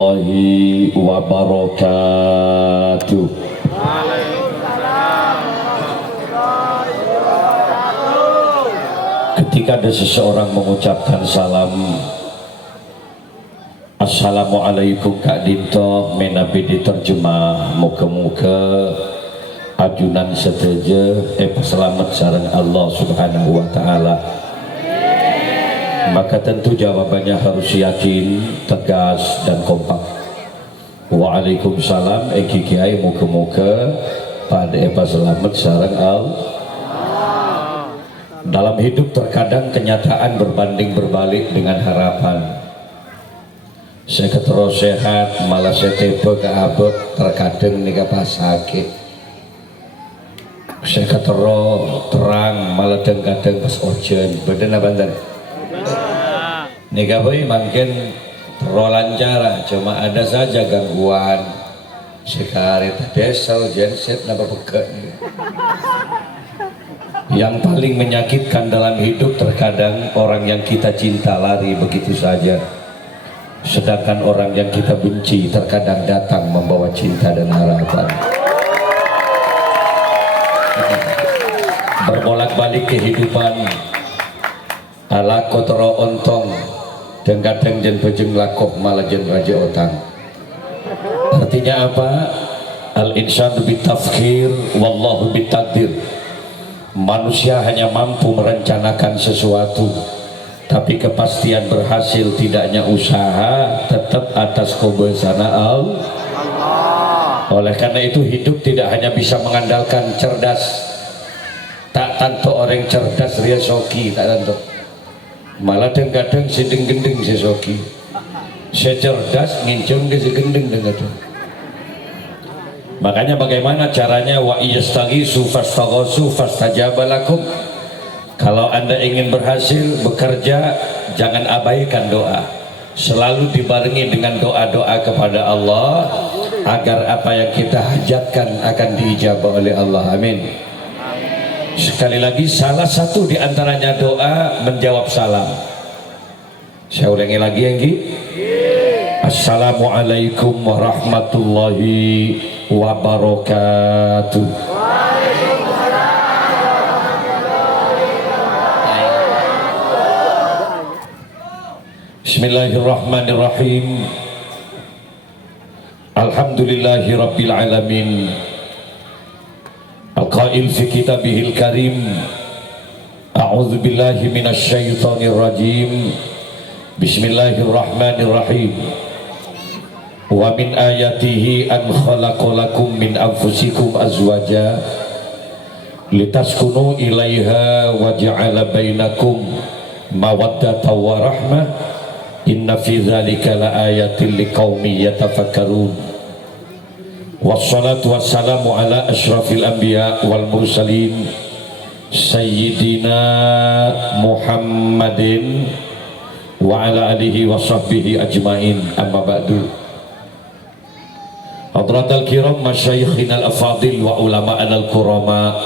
Warahmatullahi wabarakatuh. Ketika ada seseorang mengucapkan salam, Assalamualaikum Kak Dinto, menabi diterjemah muka-muka ajunan seteja selamat sareng Allah subhanahu wa ta'ala. Maka tentu jawabannya harus yakin, tegas dan kompak. Waalaikumsalam kiai muka-muka pada selamat sareng Allah. Dalam hidup terkadang kenyataan berbanding berbalik dengan harapan. Saya terus sehat malah saya tepe ke abot, terkadang nika pas sakit. Saya terus terang malah kadang pas ojen. Beden apa banten? Nika boy makin terus lancar, cuma ada saja gangguan. Sekali desel genset napa peke. Yang paling menyakitkan dalam hidup terkadang orang yang kita cinta lari begitu saja. Sedangkan orang yang kita benci terkadang datang membawa cinta dan harapan. Berbolak-balik kehidupan ala kotoro ontong dan kadang jen bejeng lakoh malah jen raja otang. Artinya apa? Al-insanu bitafkir wallahu bitakdir. Manusia hanya mampu merencanakan sesuatu, tapi kepastian berhasil tidaknya usaha tetap atas kebesaran Allah. Oleh karena itu hidup tidak hanya bisa mengandalkan cerdas. Tak tanto orang cerdas ria soki, tak tanto. Malah kadang sedeng gendeng si soki. Saya cerdas ngincung ke si gendeng dengan itu. Makanya bagaimana caranya? Wa iyastaghisu fastaghasu fastajaba lakum. Kalau Anda ingin berhasil bekerja, jangan abaikan doa. Selalu dibarengi dengan doa-doa kepada Allah agar apa yang kita hajatkan akan diijabah oleh Allah. Amin. Sekali lagi, salah satu di antaranya doa menjawab salam. Saya ulangi lagi yang Assalamualaikum warahmatullahi wabarakatuh. Bismillahirrahmanirrahim. Alhamdulillahi rabbil alamin. Al-qail fi kitabihil karim. A'udzu billahi minasy syaithanir rajim. Bismillahirrahmanirrahim. Wa min ayatihi an khalaqalakum min anfusikum azwaja litaskunu ilaiha wa ja'ala bainakum mawaddatan wa rahmah inna fi dzalika laayatin liqaumin yatafakkarun. Wassalatu wassalamu ala asyrafil anbiya wal mursalin sayyidina Muhammadin wa ala alihi wa sahbihi ajmain, amma ba'du. Hadratal kiram masyayikhinal afadil wa ulama'an al-kurama,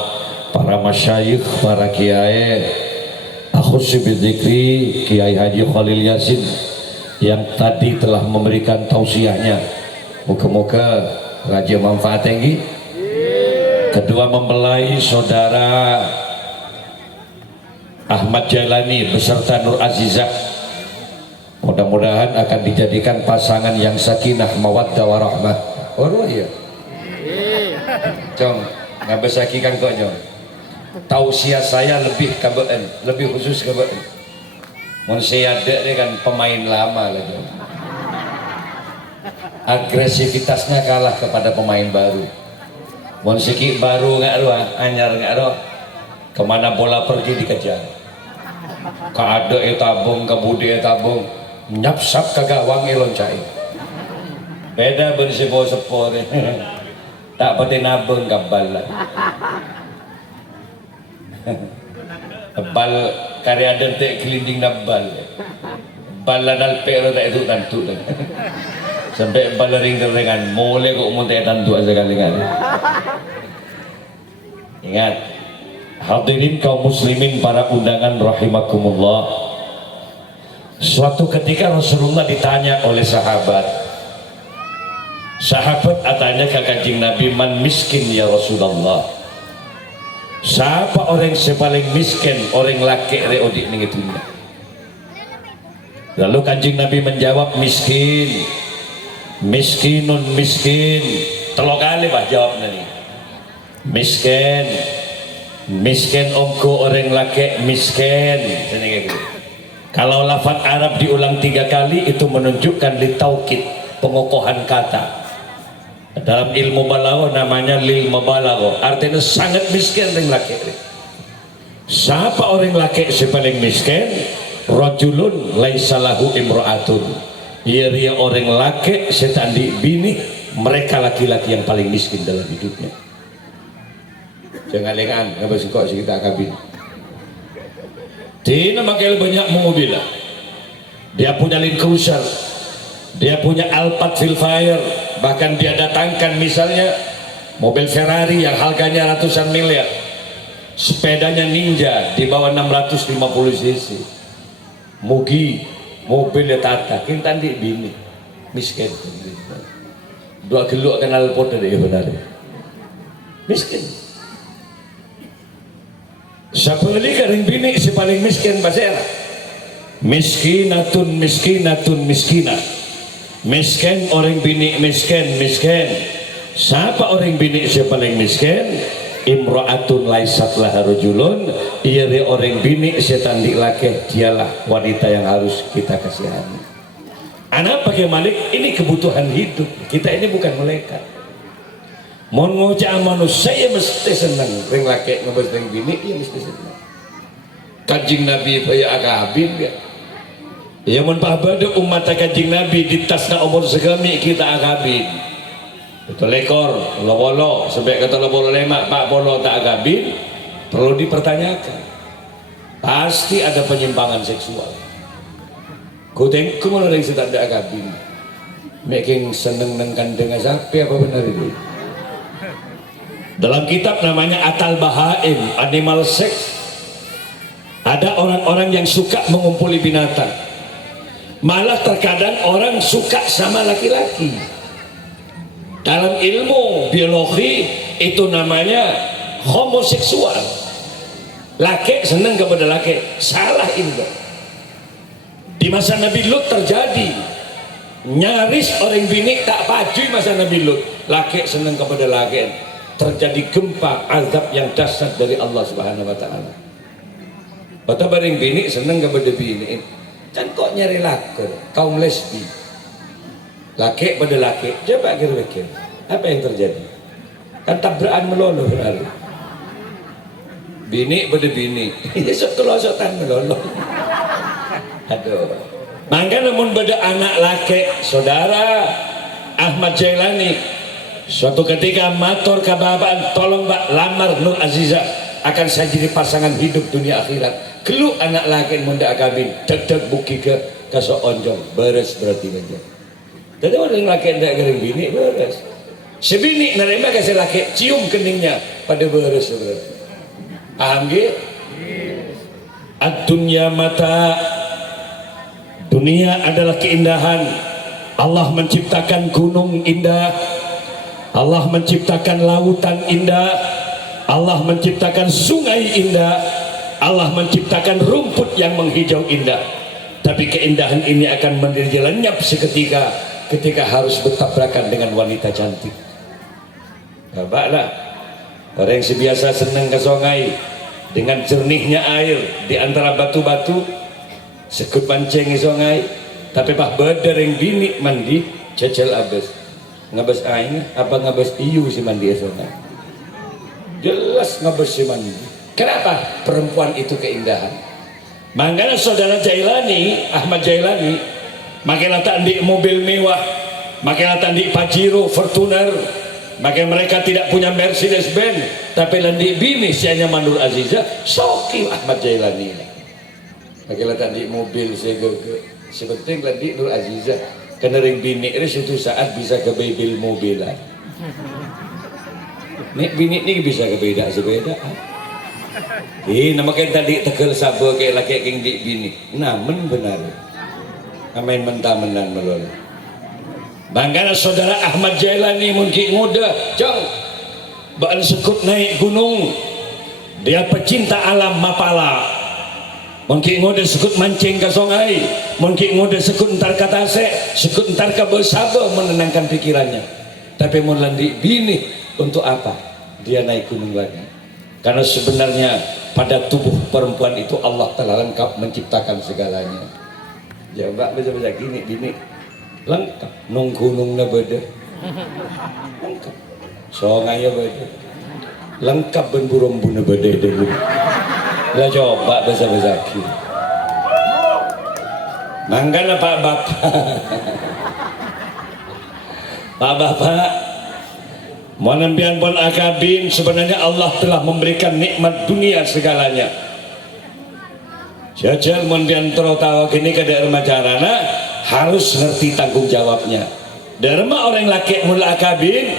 para masyayikh, para kiai, akhusi bidzikri Kiai Haji Khalil Yasin yang tadi telah memberikan tausiahnya. Moga-moga raja manfaat tinggi. Kedua mempelai saudara Ahmad Jailani beserta Nur Azizah, mudah-mudahan akan dijadikan pasangan yang sakinah mawaddah warahmah. Oh iya, Jong, nggak besaki kan kok Jong. Tausiah saya lebih kabeen, lebih khusus kabeen. Monsiade dia kan pemain lama lah Jong. Agresivitasnya kalah kepada pemain baru. Monsiki baru nggak doa, anyar nggak doa. Kemana bola pergi dikejar. Keada tabung, kebudi tabung, nyapsap ke gawang loncai. Beda bersepo-sepo tak pati nabung kabal lah. Bal karya dentek kelinding nabal. Bal ladal pero tak itu tantu dah. Sampai bal ring dengan mole kok monte tantu aja kalingan. Ingat, hadirin kaum muslimin para undangan rahimakumullah. Suatu ketika Rasulullah ditanya oleh sahabat, Sahabat atanya ke Kanjeng Nabi, man miskin ya Rasulullah, siapa orang yang paling miskin, orang laki reodik ning dunia. Lalu Kanjeng Nabi menjawab, miskin, miskinun miskin. Telok kali bah jawabnya nih, miskin, miskin ongko orang laki miskin. Kalau lafaz Arab diulang 3 kali itu menunjukkan litaukid, pengokohan kata. Dalam ilmu balaghah namanya lil mubalaghah, artinya sangat miskin orang laki. Siapa orang laki si paling miskin? Rajulun laisa lahu imra'atun, ia orang laki setandi bini, mereka laki-laki yang paling miskin dalam hidupnya. Jangan lengan ngapa sih kok kita kabin. Tina makai banyak mobil, dia punya Land Cruiser, dia punya Alphard Vilfire, bahkan dia datangkan misalnya mobil Ferrari yang harganya ratusan miliar, sepedanya Ninja di bawah 650 cc, Mugi mobilnya Tata, kita di bini miskin, 2 geluk kenal pot deh benar, miskin. Siapa lagi kering bini si paling miskin bahasa Arab? Miskinatun miskinatun miskina. Miskin orang bini miskin miskin. Siapa orang bini si paling miskin? Imra'atun laisat laha rajulun, ia orang bini si tandi laki, dialah wanita yang harus kita kasihani. Anak pakai Malik, ini kebutuhan hidup kita, ini bukan malaikat. Mau ngocah manusia mesti senang, ring laki ngebes ring bini ya mesti senang. Kanjeng Nabi kaya akabin ya. Ya mun pahbade umat Kanjeng Nabi di tasna umur segami kita akabin. Betul lekor, lo sampai kata lo lemak pak bolo tak akabin, perlu dipertanyakan. Pasti ada penyimpangan seksual. Kau tengok kemana dari sedang ada akabin. Making seneng nengkan dengan sapi apa benar itu? Dalam kitab namanya Atal Bahaim, Animal Sex, ada orang-orang yang suka mengumpuli binatang. Malah terkadang orang suka sama laki-laki. Dalam ilmu biologi itu namanya homoseksual. Laki senang kepada laki, salah itu. Di masa Nabi Lut terjadi, nyaris orang bini tak paju masa Nabi Lut, laki senang kepada laki. Terjadi gempa azab yang dahsyat dari Allah Subhanahu wa taala. Bata bareng bini seneng kepada bini. Kan kok nyari lakon kaum lesbi. Laki pada laki, coba kira-kira apa yang terjadi? Kan tabrakan melolo benar. Bini pada bini. Esok kelosotan melolo. Aduh. Mangga namun pada anak laki saudara Ahmad Jailani suatu ketika matur ke bapak, tolong mbak lamar Nur Aziza, akan saya jadi pasangan hidup dunia akhirat. Kelu anak laki munda akabin deg-deg buki ke onjong beres berarti aja. Jadi orang laki ndak kering bini beres. Sebini nerima kasih laki cium keningnya pada beres berarti. Paham ge? Ad-dunya mata, dunia adalah keindahan. Allah menciptakan gunung indah, Allah menciptakan lautan indah, Allah menciptakan sungai indah, Allah menciptakan rumput yang menghijau indah. Tapi keindahan ini akan menjadi lenyap seketika ketika harus bertabrakan dengan wanita cantik. Baiklah, orang yang biasa senang ke sungai dengan jernihnya air di antara batu-batu, sekut pancing di sungai, tapi bah berdering bini mandi cecel abis. Ngabas aing apa ngabas iu si mandi esona, jelas ngabas si mandi. Kenapa? Perempuan itu keindahan. Makanya saudara Jailani, Ahmad Jailani, makin letak di mobil mewah, makin letak di Pajero, Fortuner, makin mereka tidak punya Mercedes Benz, tapi landi bini sianya Nur Aziza, soki Ahmad Jailani. Makin letak di mobil sepenting landi Nur Aziza. Kenering bini ini suatu saat bisa ke mobil mobilan. Nih bini ini bisa ke beda sepeda. Nama kayak tadi tegel sabo kayak laki yang di bini. Namun benar. Amin mentah menan melol. Bangkana saudara Ahmad Jailani mungkin muda jauh baan sekut naik gunung, dia pecinta alam mapala, mungkin muda sekut mancing ke sungai, mungkin muda sekut entar ke tasek, sekut entar ke bersabah menenangkan pikirannya. Tapi mulai bini untuk apa dia naik gunung lagi? Karena sebenarnya pada tubuh perempuan itu Allah telah lengkap menciptakan segalanya. Ya mbak bisa gini bini lengkap, nung gunungnya beda, lengkap, songanya beda, lengkap ben burung-burung beda dulu. Lah coba bisa gini. Mangkana Pak Bapak, Pak Bapak, Monambian pun akabin, sebenarnya Allah telah memberikan nikmat dunia segalanya. Jajal monbian tahu kini kada remajarana harus ngerti tanggung jawabnya. Dharma orang laki mula akabin,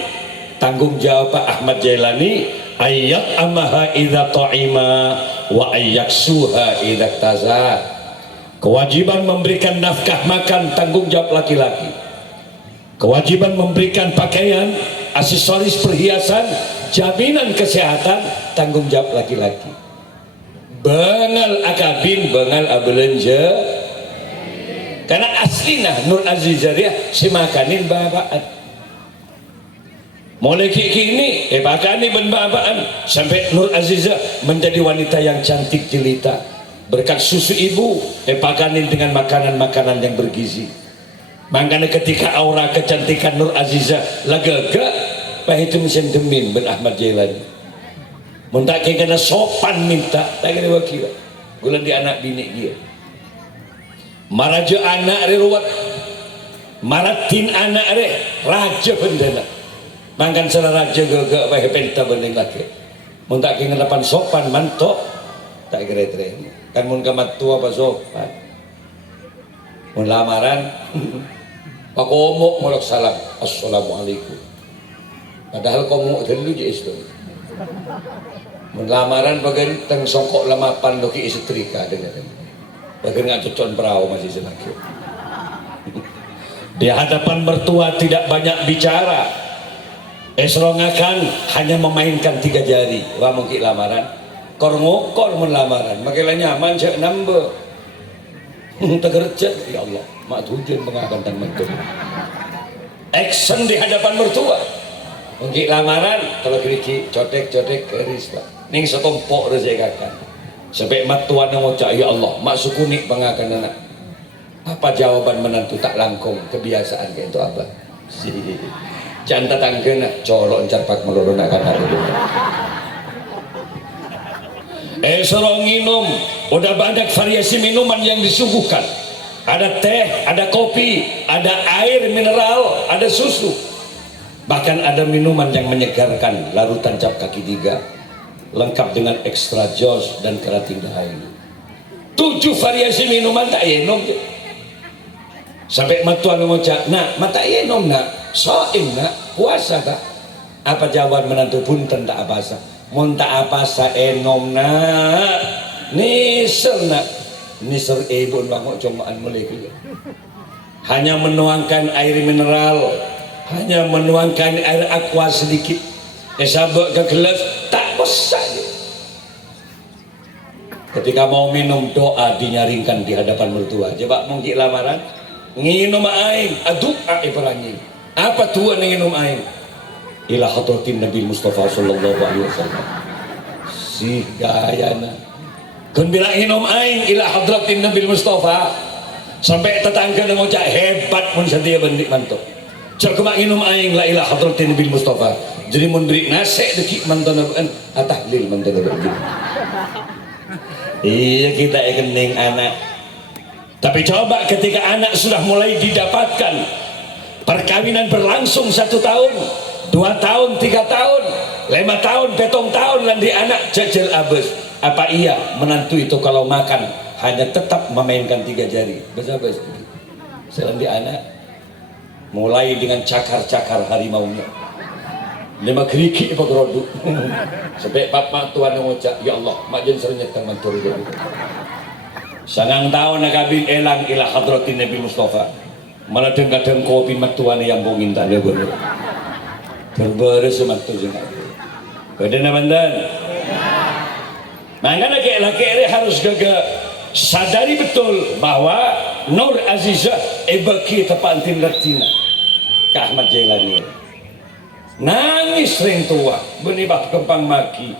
tanggung jawab Pak Ahmad Jailani ayat amaha idza ta'ima wa ayyaksuha idza taza. Kewajiban memberikan nafkah makan tanggung jawab laki-laki. Kewajiban memberikan pakaian, aksesoris perhiasan, jaminan kesehatan tanggung jawab laki-laki. Bengal akabin, bengal abelanja. Karena aslinya Nur Azizariah si makanin babaan. Mulai kini pakani ben babaan sampai Nur Azizah menjadi wanita yang cantik jelita. Berkat susu ibu pakanin dengan makanan-makanan yang bergizi. Makanya ketika aura kecantikan Nur Azizah lagaga, pak itu mesin demin ben Ahmad Jailani. Muntah kena sopan minta, tak kena wakil. Gulan di anak bini dia. Maraja anak ruwet, maratin anak re raja bendana. Mangkan salah raja gagak pak penta bendeng laki. Muntah kena depan sopan mantok, tak kira terima. Kan mun kamat tua apa sopan. Mun lamaran. Pak omok molok salam, assalamualaikum. Padahal komo dulu je istri. Lamaran bagian teng songkok lamapan loki istrika dengan bagian ngacocon perahu masih senaki. Di hadapan mertua tidak banyak bicara. Esrongakan hanya memainkan 3 jari. Wah mungkin lamaran. Kor ngokor mun lamaran. Makilah nyaman cek nambah. Tegercet ya Allah. Mak tujuan mengakan dan mentul. Action di hadapan mertua. Mungkin lamaran kalau keriki cotek-cotek keris pak. Ning setompok rezekakan. Sampai mat tuan yang ngucap ya Allah, mak sukuni pengakan anak. Apa jawaban menantu tak langkung kebiasaan kayak itu apa? Jangan tetangga colok carpak melulu nak kata itu. Sorong minum, udah banyak variasi minuman yang disuguhkan. Ada teh, ada kopi, ada air mineral, ada susu. Bahkan ada minuman yang menyegarkan, larutan cap kaki 3. Lengkap dengan ekstra jos dan keratin dahayu. 7 variasi minuman tak enom. Sampai matuan mengucap, nak mata enom nak, soim nak, puasa tak? Apa jawaban menantu pun tak apa sah. Munta apa sah enom nak, nisel nak, nisel ibu bangok comaan molekul. Hanya menuangkan air mineral, hanya menuangkan air aqua sedikit. Sabak ke gelas tak besar. Ketika mau minum doa dinyaringkan di hadapan mertua. Coba mungkin lamaran nginum air, aduk air perangi. Apa tuan nginum air? Ila hadratin Nabi Mustafa sallallahu alaihi wasallam. Si gayana. Kun bilang nginum air ila hadratin Nabi Mustafa. Sampai tetangga ngucap hebat pun setia bendik mantuk. Cak kemak nginum air la ila hadratin Nabi Mustafa. Jadi memberi nasik dekik mantan aban atahlil mantan aban. Iya kita kening anak. Tapi coba ketika anak sudah mulai didapatkan, perkawinan berlangsung 1 tahun, 2 tahun, 3 tahun, 5 tahun, 7 tahun nanti anak jajal abes. Apa iya menantu itu kalau makan hanya tetap memainkan 3 jari? Besar-besar. Selain di anak mulai dengan cakar-cakar harimaunya. 5 kerikik apa geroduk. Sampai papa tuan yang ngucap ya Allah mak jen serenyetkan mantur itu. Sangang tahun nakabin elang ila hadratin Nabi Mustafa. malah kadang kopi matuan yang bongin tak ada bener terberes sematu juga pada namandan makanya laki-laki harus gagal sadari betul bahwa Nur Azizah bagi tepantin retina ke Ahmad Jailani nangis ring tua benibah kembang maki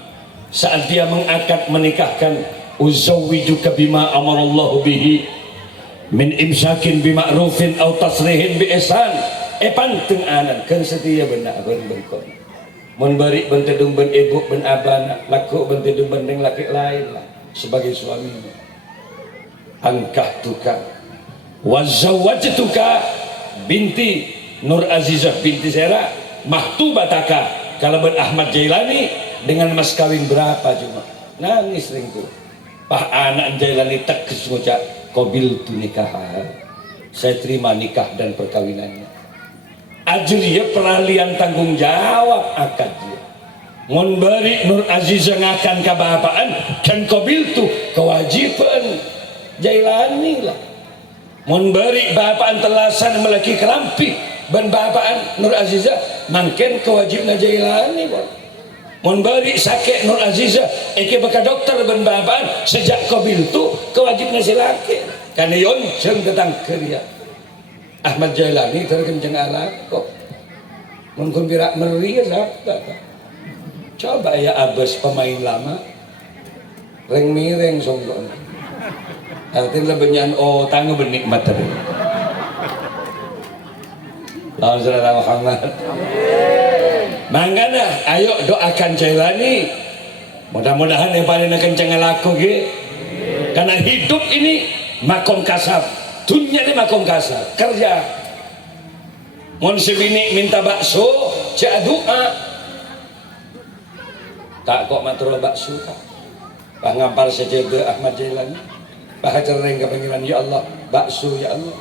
saat dia mengakad menikahkan uzawwijuka bima amarallahu bihi min imsakin bima'rufin au tasrihin bi ihsan panteng anan kan setia benak bengkon mun bari bentedung ben ibu ben abana laku bentedung bendeng laki lain lah sebagai suami angkah tuka wa zawwajtuka binti Nur Azizah binti Zera mahtubataka kalau ben Ahmad Jailani dengan mas kawin berapa cuma nangis ring tu Pak anak Jailani tak kesuca qabil tu nikah saya terima nikah dan perkawinannya ajriya peralihan tanggung jawab akad dia mun bari Nur Azizah ngakan kabapaan kan qabil tu kewajiban Jailani lah mun bari bapaan telasan melaki kelampi ban bapaan Nur Azizah mangken kewajiban Jailani mun bari sakit Nur Azizah baka dokter ban bapaan sejak qabil tu kewajiban si laki karena yonceng datang kerja Ahmad Jailani terkencang alat kok mungkin birak meri coba ya abis pemain lama reng mireng songgong artinya benyan tangga benikmat tadi lawan saudara Muhammad mangana ayo doakan Jailani mudah-mudahan yang paling kencang laku karena hidup ini makom kasab dunia ini makom kasab kerja mun sebini minta bakso cak doa tak kok matur bakso pak ngampar saja ke Ahmad Jailani pak cereng ke panggilan ya Allah bakso ya Allah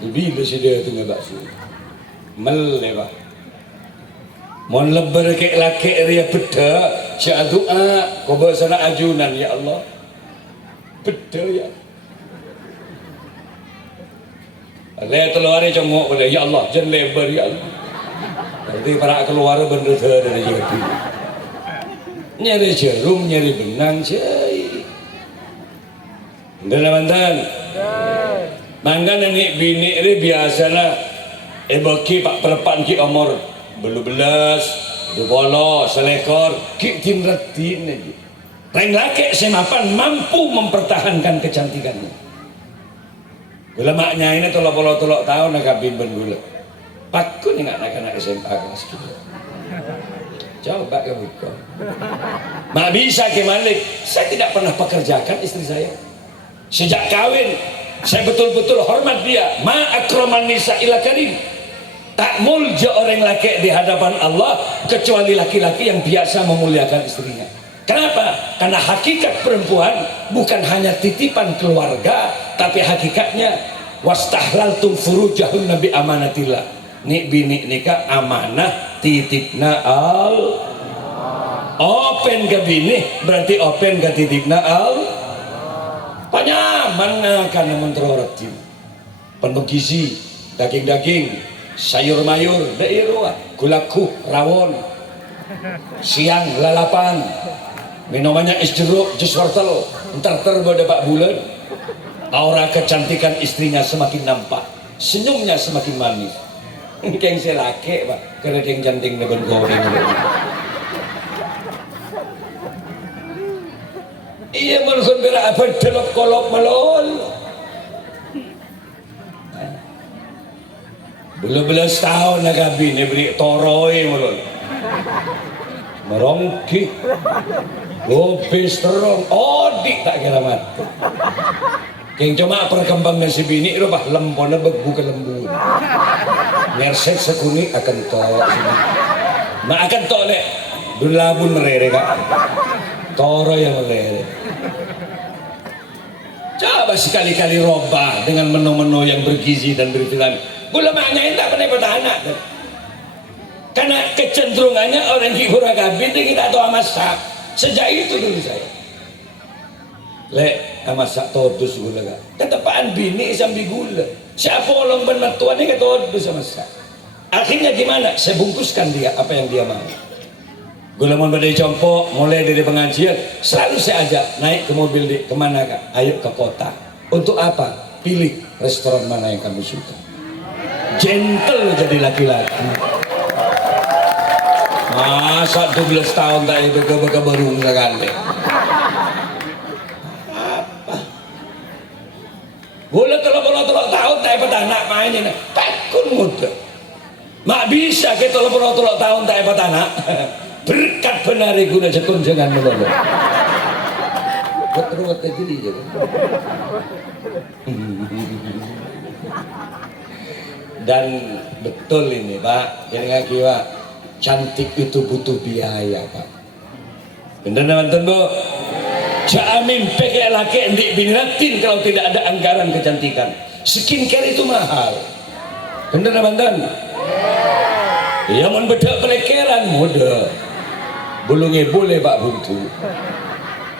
bila sih dia tu bakso melewah mun lebar ke laki ria beda cak doa kau bersana ajunan ya Allah beda ya le keluar congok pada ya Allah jen lebar ya Allah berarti para keluar bener dari jadi nyari jarum nyari benang cai bener mantan mangga nenek bini ini biasanya bagi pak perempuan ki umur belum belas dubolo selekor ki timretin aja reng laki semapan mampu mempertahankan kecantikannya gula maknya ini tolok tahun nak bimbing gula pakun ingat anak SMA kelas gitu coba ke buka mak bisa ke Malik saya tidak pernah pekerjakan istri saya sejak kawin saya betul-betul hormat dia ma akraman nisa ila karim tak mulja orang laki di hadapan Allah kecuali laki-laki yang biasa memuliakan istrinya. Kenapa? Karena hakikat perempuan bukan hanya titipan keluarga, tapi hakikatnya wastahlaltum furujahun nabi amanatillah. Nik bini nikah amanah titipna al open ke bini berarti open ke titipna al panyaman karena menterorati penuh gizi daging-daging sayur mayur daerah gulaku rawon siang lalapan minumannya es jeruk jus wortel entar pada Pak bulan aura kecantikan istrinya semakin nampak senyumnya semakin manis keng selake Pak karena keng janting dengan goreng iya manusia berak apa delok kolok melol belum belas tahun nak kabin dia beri toroi melol merongki gobis terong odik tak kira mati yang cuma perkembangan si bini itu bah lempona bebu ke lembu ngersek sekunik akan tok mak akan tok lek dulabun merere kak toro yang merere coba sekali-kali robah dengan menu-menu yang bergizi dan bervitamin gula maknya tak pernah bertahan karena kecenderungannya orang hibur kabin kita tahu masak sejak itu dulu saya lek masak todus gula kan ketepaan bini sambil gula Siapa orang bermatuan ini kata bisa masak. Akhirnya gimana? Saya bungkuskan dia apa yang dia mau. Gulaman badai compok, mulai dari pengajian, selalu saya ajak naik ke mobil di kemana kak? Ayo ke kota. Untuk apa? Pilih restoran mana yang kamu suka. Gentle jadi laki-laki. Masa 12 tahun tak bega-bega baru sekali. Apa? Boleh telur tahun tak dapat anak mainnya. Takut muda. Mak bisa kita telur tahun tak dapat anak. Berkat benar guna sekun jangan melulu. Betul jadi je. Dan betul ini Pak, yang ngaki Pak, cantik itu butuh biaya Pak. Bener teman-teman Bu? Jamin pakai laki endik binatin kalau tidak ada anggaran kecantikan. Skincare itu mahal. Bener teman-teman? Ya mau bedak pelekeran muda. Bulungnya boleh Pak buntu.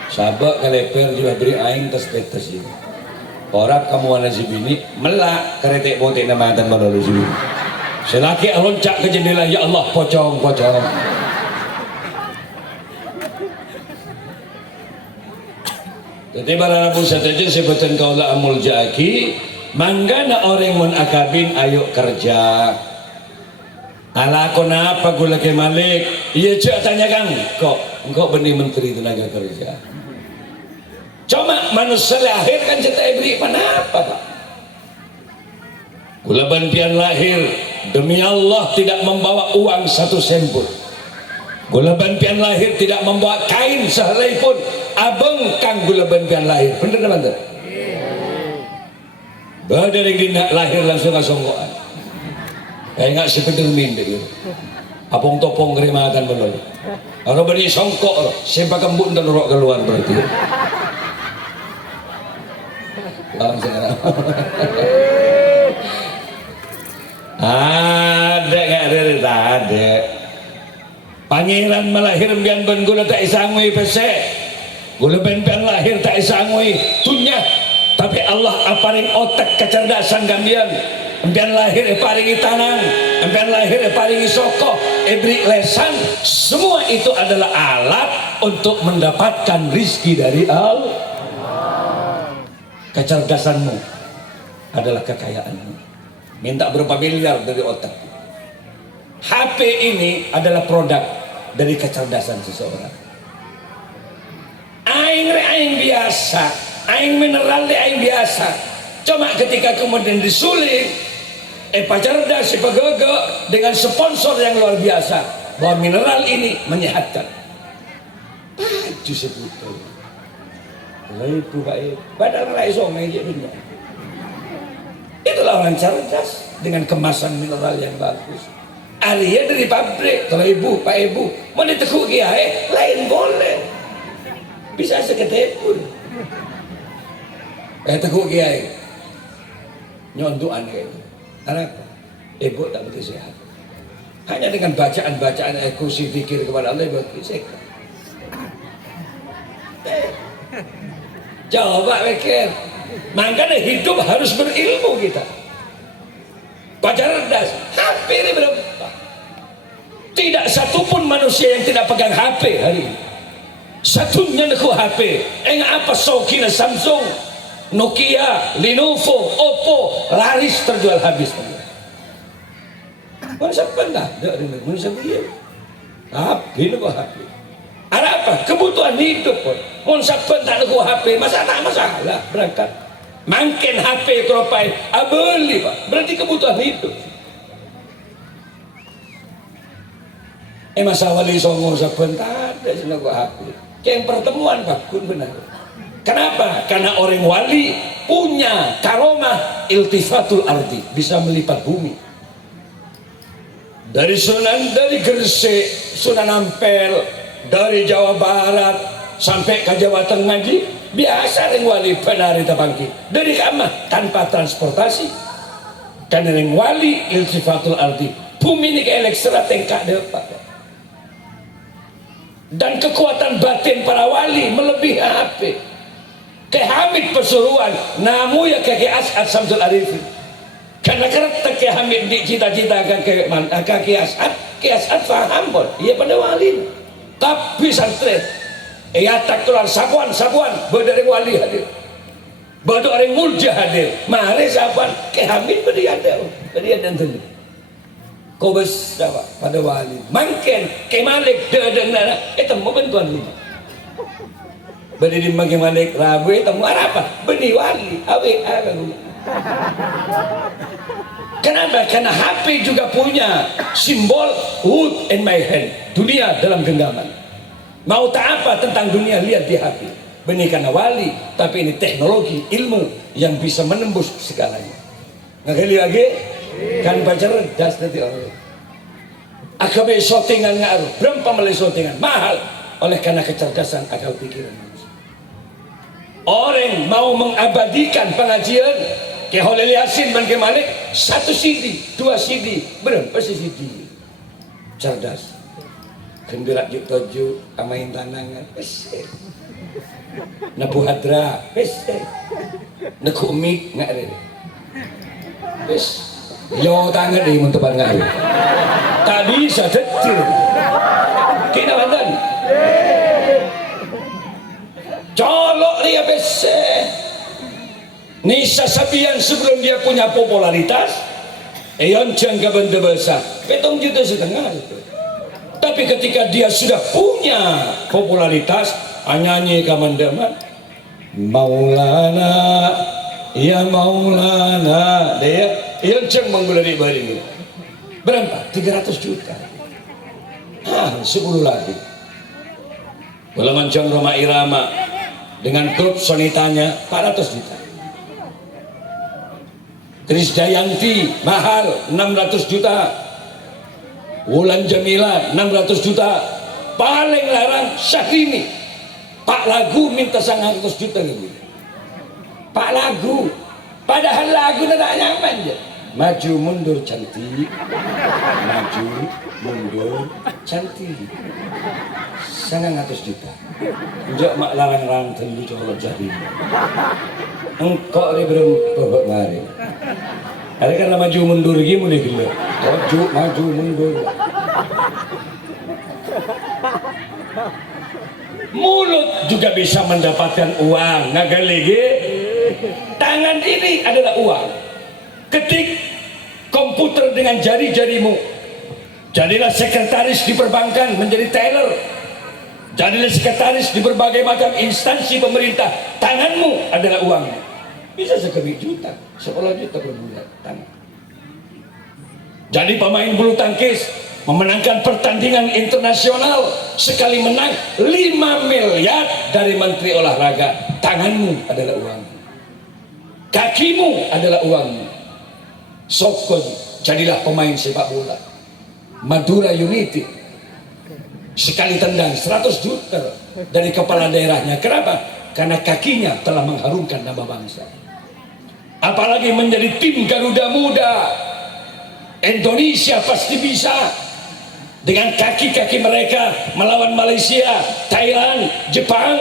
Sabak kaleper juga beri aing tes ini. Orang kamu anak si bini melak keretek botek nama atan baru si bini. Selaki loncat ke jendela, ya Allah pocong. Jadi para Abu Sataja sebutan kaulah amul jaki, manggana orang mun akabin ayo kerja. Ala kenapa gula ke Malik? Iya cak tanya kang, kok engkau benih menteri tenaga kerja. Cuma manusia lahir kan cetai beri kenapa Pak? Gula bantian lahir demi Allah tidak membawa uang 1 sen pun. Gula bantian lahir tidak membawa kain sehelai pun. Abang kang gula bantian lahir. Bener teman-teman? Badar yang dina lahir langsung kasongkoan. Kayak nggak sekedar mimpi gitu. Apong topong kerimatan bener. Kalau beri songkok, siapa kembun dan rok keluar berarti. Ada. Pangeran melahir bian ben gula tak isangui pesek. Gula ben lahir tak isangui tunya. Tapi Allah aparing otak kecerdasan gambian. Empian lahir paringi tangan, empian lahir paringi soko, beri lesan. Semua itu adalah alat untuk mendapatkan rizki dari Allah. Kecerdasanmu adalah kekayaanmu. Minta berapa miliar dari otak. HP ini adalah produk dari kecerdasan seseorang. Aing biasa, aing mineral aing biasa. Cuma ketika kemudian disuling, cerdas, pegege dengan sponsor yang luar biasa bahwa mineral ini menyehatkan. Paju sebutan. Itu baik. Padahal lain so dunia. Itulah orang cerdas dengan kemasan mineral yang bagus. Arya dari pabrik, kalau ibu, pak ibu mau ditekuk kiai, lain boleh. Bisa segede pun. Tekuk kiai, nyontuan kayak itu. Kenapa? Ibu tak betul sehat. Hanya dengan bacaan-bacaan kursi pikir kepada Allah ibu sehat. Coba pikir. Makanya hidup harus berilmu kita. Cerdas. HP ini berapa? Tidak satupun manusia yang tidak pegang HP hari ini. Satunya neku HP. Apa Sokina, Samsung, Nokia, Lenovo, Oppo laris terjual habis. Masa pernah? Masa dia. HP neku HP. Ada apa? Kebutuhan hidup pun. Masa pernah neku HP. Masa tak masalah berangkat. Makin HP keropai, beli Pak. Berarti kebutuhan hidup. Masa wali songo sebentar ada senang HP. Yang pertemuan Pak kun benar. Kenapa? Karena orang wali punya karomah iltifatul ardi, bisa melipat bumi. Dari Gresik, Sunan Ampel, dari Jawa Barat sampai ke Jawa Tengah biasa ring wali benar itu bangkit dari kamar tanpa transportasi. Karena ring wali iltifatul ardi, bumi ini kayak elektrik tengkak depan. Dan kekuatan batin para wali melebihi HP. Kayak Hamid Pasuruan, namu ya kayak As'ad Samsul Arifin. karena kereta ke Hamid di cita-cita ke kiasat faham pun ia pada wali tapi santri ia tak keluar sabuan berdari wali hadir berdari mulja hadir mari sabuan ke Hamid berdari ada tentu kau bersama pada wali mungkin ke Malik dedeng nana itu mau bantuan rumah berdiri bagi Malik Rabu itu mau apa berdiri wali awe kenapa? Karena HP juga punya simbol hood in my hand, dunia dalam genggaman. Mau tak apa tentang dunia lihat di HP. Benih karena wali, tapi ini teknologi ilmu yang bisa menembus segalanya. Ngakali lagi kan baca das nanti orang. Akabe shootingan ngaruh, berapa mulai shootingan mahal oleh karena kecerdasan akal pikiran manusia. Orang mau mengabadikan pengajian ke Holil Yasin dan ke Malik 1 CD, 2 CD, berapa sih CD? Cerdas. Kengerak juk toju, amain tanangan, pesek. Nabu hadra, pesek. Neku mik nggak ada. Pes, yo tangan deh mentepan nggak ada. Tak bisa detil. Kena bantan. Colok dia pesek. Nisa Sabian sebelum dia punya popularitas Eon jangka benda besar petong juta setengah itu. Tapi ketika dia sudah punya popularitas nyanyi kamandaman Maulana ya Maulana dia Eon jang menggulari baring berapa? 300 juta 10 lagi Balaman Jang Roma Irama dengan grup sonitanya 400 juta Krisdayanti mahal 600 juta Wulan Jamila 600 juta paling larang Syahrini Pak Lagu minta 100 juta lagi Pak Lagu padahal lagu tidak nyaman ya maju mundur cantik maju mundur cantik 100 juta njok mak larang-larang tendu colok jadi engkau dia belum babak mari ada karena maju mundur lagi mulai gila maju mundur mulut juga bisa mendapatkan uang ngagal lagi tangan ini adalah uang ketik komputer dengan jari-jarimu jadilah sekretaris di perbankan menjadi teller jadilah sekretaris di berbagai macam instansi pemerintah tanganmu adalah uangnya bisa 1 juta 10 juta per bulan tangan jadi pemain bulu tangkis memenangkan pertandingan internasional sekali menang 5 miliar dari menteri olahraga tanganmu adalah uangmu kakimu adalah uangmu Sokon jadilah pemain sepak bola Madura United sekali tendang 100 juta dari kepala daerahnya kenapa? Karena kakinya telah mengharumkan nama bangsa apalagi menjadi tim Garuda Muda Indonesia pasti bisa dengan kaki-kaki mereka melawan Malaysia, Thailand, Jepang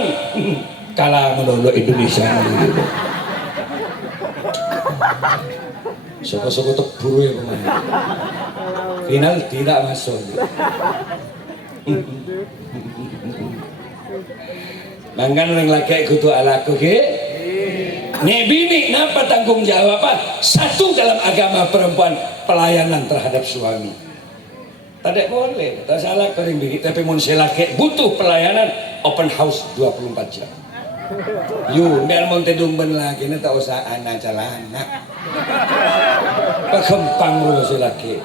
kalah melulu Indonesia soko-soko teburu ya pemain final tidak masuk mangkan orang laki kutu alaku ke nih bini kenapa tanggung jawab apa satu dalam agama perempuan pelayanan terhadap suami tidak boleh tak salah kering bini tapi mun laki butuh pelayanan open house 24 jam yuk biar mau tedung ben lagi ini tak usah anak celana pekempang lu laki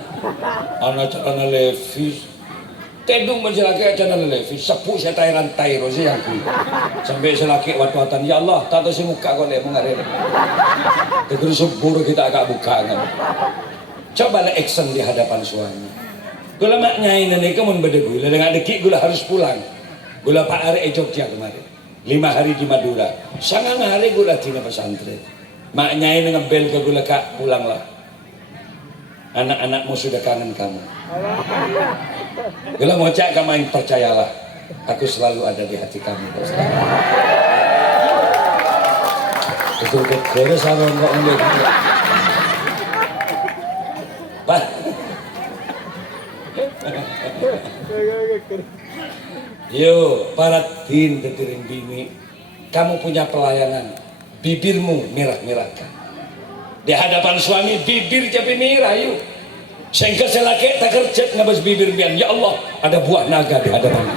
anak celana levis tedung menjelaki aja levi sepuk saya tairan tairo sih aku sampai selaki wat-watan ya Allah tato si muka kau le mengalir teguru subur kita agak buka kan coba lah action di hadapan suami gula maknya ini kamu beda gula dengan deki gula harus pulang gula Pak Ari Jogja kemarin 5 hari di Madura sangat hari gula tina pesantren maknya ini ngebel ke gula kak pulanglah anak-anakmu sudah kangen kamu gula mau cak kamu yang percayalah aku selalu ada di hati kamu betul-betul sarong kok Yo, paratin ketiring bini, kamu punya pelayanan, bibirmu merah-merahkan. Di hadapan suami bibir jadi merah yuk. Sehingga selaki tak kerja ngabas bibir bian. Ya Allah, ada buah naga di hadapan.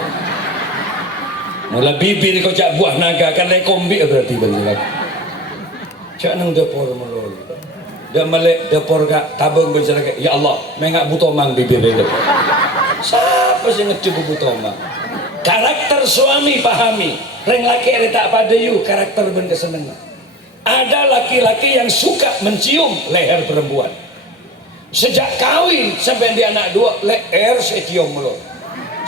Mula bibir kau cak buah naga kan kombi berarti bagi lagi. Cak nang dapur melul. Dia melek dapur kak tabung berjalan. Ya Allah, mengak butomang bibir itu. Siapa sih ngecubu butomang? Karakter suami pahami. Reng laki ada tak pada you karakter ben kesenengan. Ada laki-laki yang suka mencium leher perempuan. Sejak kawin sampai dia anak dua leher saya cium mulu.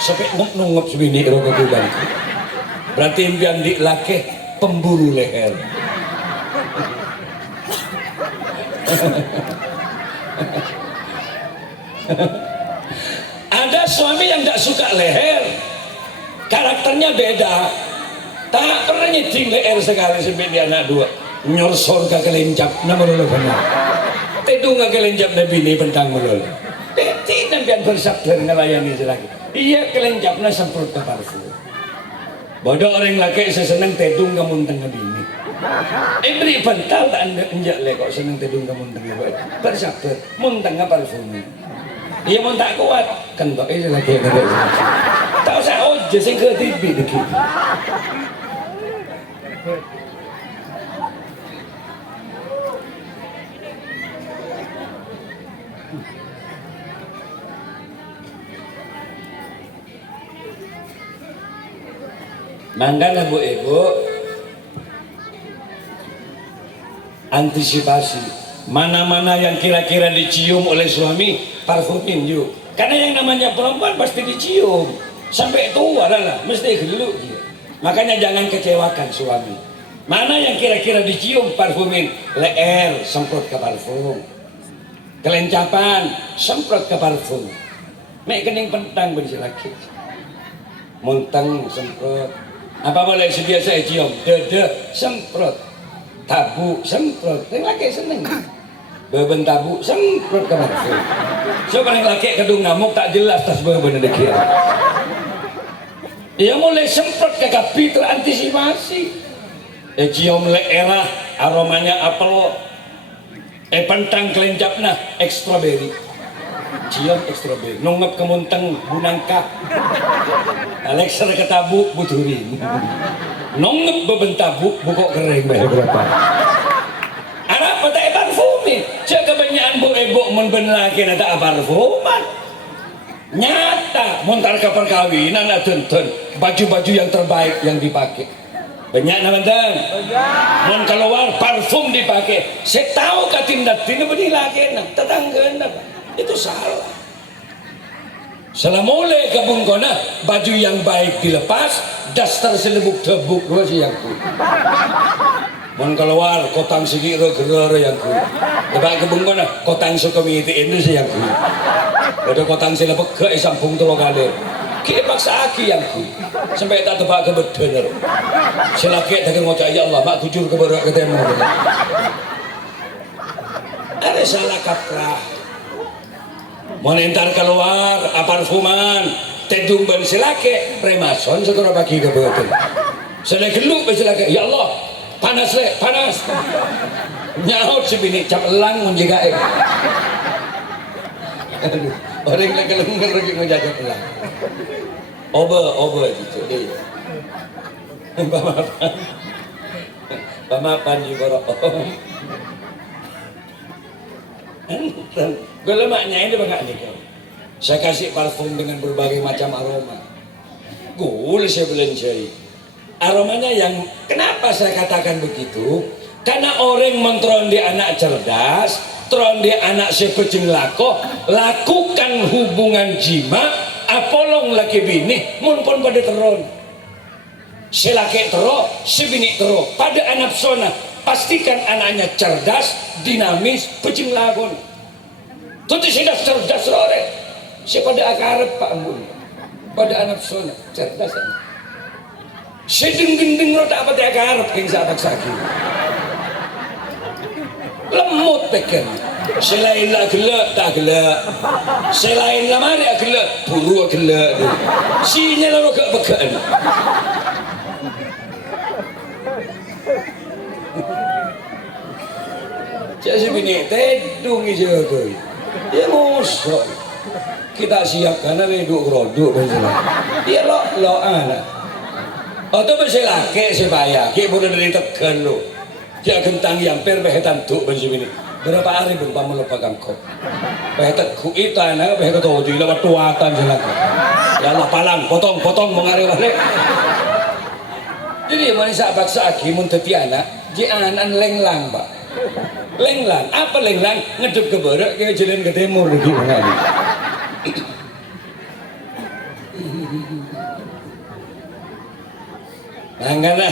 Sampai nunggup sebini rogo bulan. Berarti impian di laki pemburu leher. Ada suami yang tidak suka leher, karakternya beda. Tak pernah nyicing leher sekali sampai dia anak dua. Nyorsor ke kelencap nama lolo benar tedu ke kelencap nabi ini bentang melol teti nampian bersabda ngelayani lagi iya kelencap na semprot ke parfum bodoh orang laki seseneng tedu ke munteng ke bini beri bental tak anda enjak le kok seneng tedu ke munteng ke bini bersabda munteng ke parfum iya mau tak kuat kan kok ini lagi tak usah ojo sing ke TV dikit. Mangga bu ibu antisipasi mana-mana yang kira-kira dicium oleh suami parfumin yuk karena yang namanya perempuan pasti dicium sampai tua adalah mesti geluk dia. Makanya jangan kecewakan suami. Mana yang kira-kira dicium parfumin leher semprot ke parfum kelencapan semprot ke parfum mek kening pentang bensi laki munteng semprot apa boleh sedia saya cium dede semprot tabu semprot yang laki seneng beben tabu semprot ke parfum so paling laki kedung ngamuk tak jelas tas beben dekir dia mulai semprot ke kapi terantisipasi cium leerah aromanya apel pentang kelencapna strawberry cium strawberry nungep kemunteng bunangka Alexa ketabu buturin nungep bebentabu bukok kering bayar berapa anak pakai parfumi cek kebanyakan bu ibu men laki ada parfuman nyata montar ke perkawinan atenten baju-baju yang terbaik yang dipakai banyak namanya mon keluar parfum dipakai saya tahu katindat ini beri laki tetangga itu salah. Salah mulai kabung kona baju yang baik dilepas daster selebuk tebuk dua sih yang ku mon keluar kotang segiro geror yang ku lepas kabung kona kotang sukamiti itu sih yang ku ada kotang selebuk ke sampung tuh kali kita paksa aki yang ku sampai tak tebak ke bener selaki tak ngocak ya Allah mak kujur ke baru ketemu ada salah kaprah monentar keluar parfuman tedung ban selake premason setelah pagi ke betul selai geluk ban selake ya Allah panas le panas nyaut sebini cap elang menjaga orang lagi lengger lagi menjaga elang oba gitu deh pamapan juga gue lemaknya ini bangga nih kau. Saya kasih parfum dengan berbagai macam aroma. Gue saya belancai. Aromanya yang kenapa saya katakan begitu? Karena orang mentron di anak cerdas, tron di anak sepecing lako, lakukan hubungan jima, apolong laki bini, mumpun pada teron. Si laki tero, si bini tero. Pada anak sona, pastikan anaknya cerdas, dinamis, pecing lagon. Tentu sudah cerdas lore. Siapa pada akarep Pak Ambun. Pada anak sona cerdas. Sedeng-gendeng lo tak pada akarep yang sahabat sakit. Lemut peken. Selain lah gelak tak gelak. Selain lamari gelak puru kena tu. Sinya lah bekak-bekak ni. Cak si bini tedung je tu. Dia musuh. Kita siapkan ada duduk roduk macam dia lo anak. Atau masih laki supaya kita boleh dari tekan lo. Dia kentang yang perbehetan tu macam ini. Berapa hari pun kamu lupa kangkau. Behetan ku itu anak behetan tu jadi lepas tuatan silakan. Ya Allah palang potong mengalir balik. Jadi mana sahabat saki muntah anak, ji anak lenglang pak. Lenglang, apa lenglang? Ngedep ke barat, ke jalan ke timur lagi mengalir. Angkana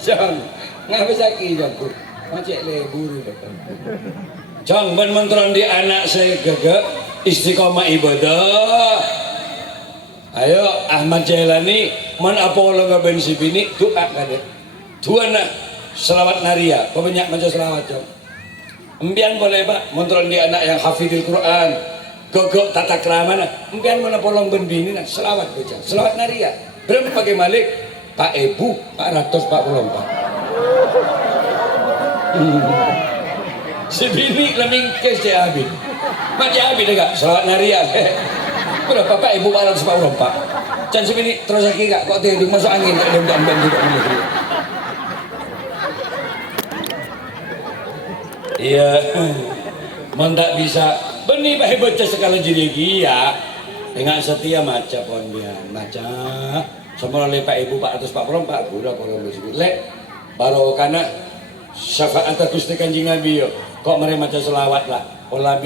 Jong ngapa sakit Jong macet lebur Jong ben mentron di anak saya gegek istiqomah ibadah. Ayo Ahmad Jailani man apa lo ben si bini doa kade tuana selawat naria banyak macam selawat Jong embian boleh pak mentron di anak yang hafidil Quran gegek tata krama embian mana polong ben bini selawat baca selawat naria berapa pakai malik Pak Ibu, Pak Ratus, Pak Pelompak. Si bini lemingkes si Abi. Mak si Abi deh kak, selawat narian. Berapa Pak Ibu, Pak Ratus, Pak Pelompak. Dan si bini terus lagi kak, kok tidur masuk angin, tak ada ambil juga ini. Iya, mendak bisa. Benih Pak Ibu sekali jadi ya. Dengan setia maca pondian, maca. Semua oleh Pak Ibu, Pak Atas, Pak Pelompak, udah kalau disebut lek, baru karena syafaat Gusti Kanjeng Nabi yo. Kok mereka macam selawat lah, oleh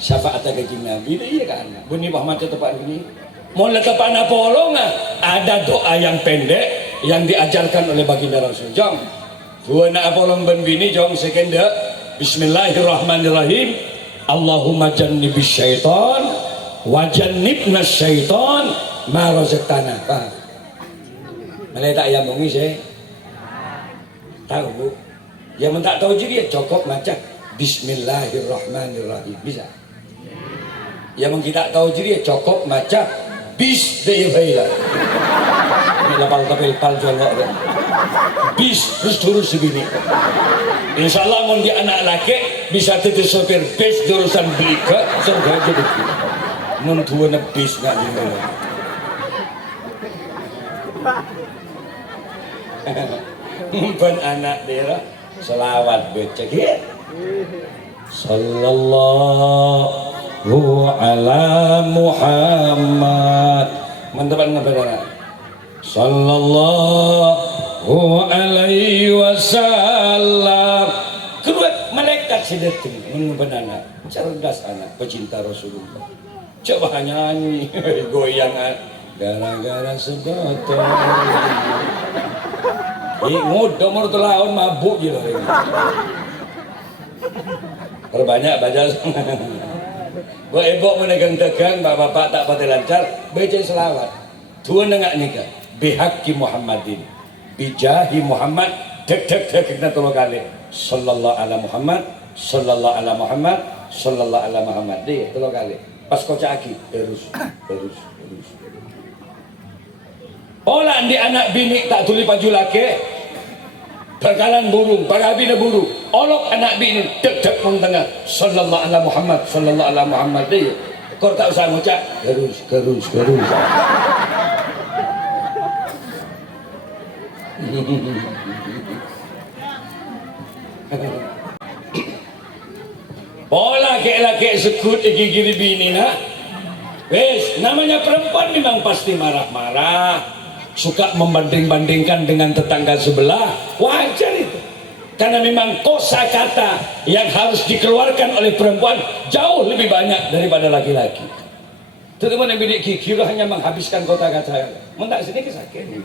syafaat Kanjeng Nabi, iya kan? Bunyi bah macam tepat ini. Mau letak apa polonga? Ada doa yang pendek yang diajarkan oleh baginda Rasul. Jong, dua nak polong ben bini jong sekenda. Bismillahirrahmanirrahim. Allahumma jannibis syaitan, wa jannibnas syaitan, ma razaqtana. Malay tak yang mengis tahu yang tak tahu jadi cukup macam Bismillahirrahmanirrahim bisa yang kita tahu jadi cukup macam bis deilai ini lapal tapil pal jolok bis terus turun segini insyaallah mau dia anak laki bisa jadi sopir bis jurusan Blika surga jadi mun tuan bis nak dimana Mumpen anak dia selawat baca gitu. Sallallahu ala Muhammad. Mantapan ngapain? Sallallahu alaihi wasallam. Kedua malaikat sedetik mumpen anak cerdas anak pecinta Rasulullah. Coba nyanyi goyangan gara-gara sebotol. Mudah menurut lawan mabuk je lah ini. Perbanyak baca Ibu menegang tegang, bapak tak patah lancar, baca selawat. Tuan dengar ni kan, bihaqi Muhammadin, bijahi Muhammad, tek kita tolong kali. Sallallahu ala Muhammad, sallallahu ala Muhammad, sallallahu ala Muhammad. Dia tolong kali. Pas kau caki, terus. Olah di anak bini tak tuli baju laki bakalan burung, pagabi na burung olok anak bini, tek tengah sallallahu ala Muhammad, sallallahu ala Muhammad dia kau tak usah ngucap, terus olah laki sekut gigi bini nak wes, namanya perempuan memang pasti marah-marah suka membanding-bandingkan dengan tetangga sebelah, wajar itu karena memang kosakata yang harus dikeluarkan oleh perempuan jauh lebih banyak daripada laki-laki. Teman-teman yang bidik kiki hanya menghabiskan kata-kata mentak sini kesakit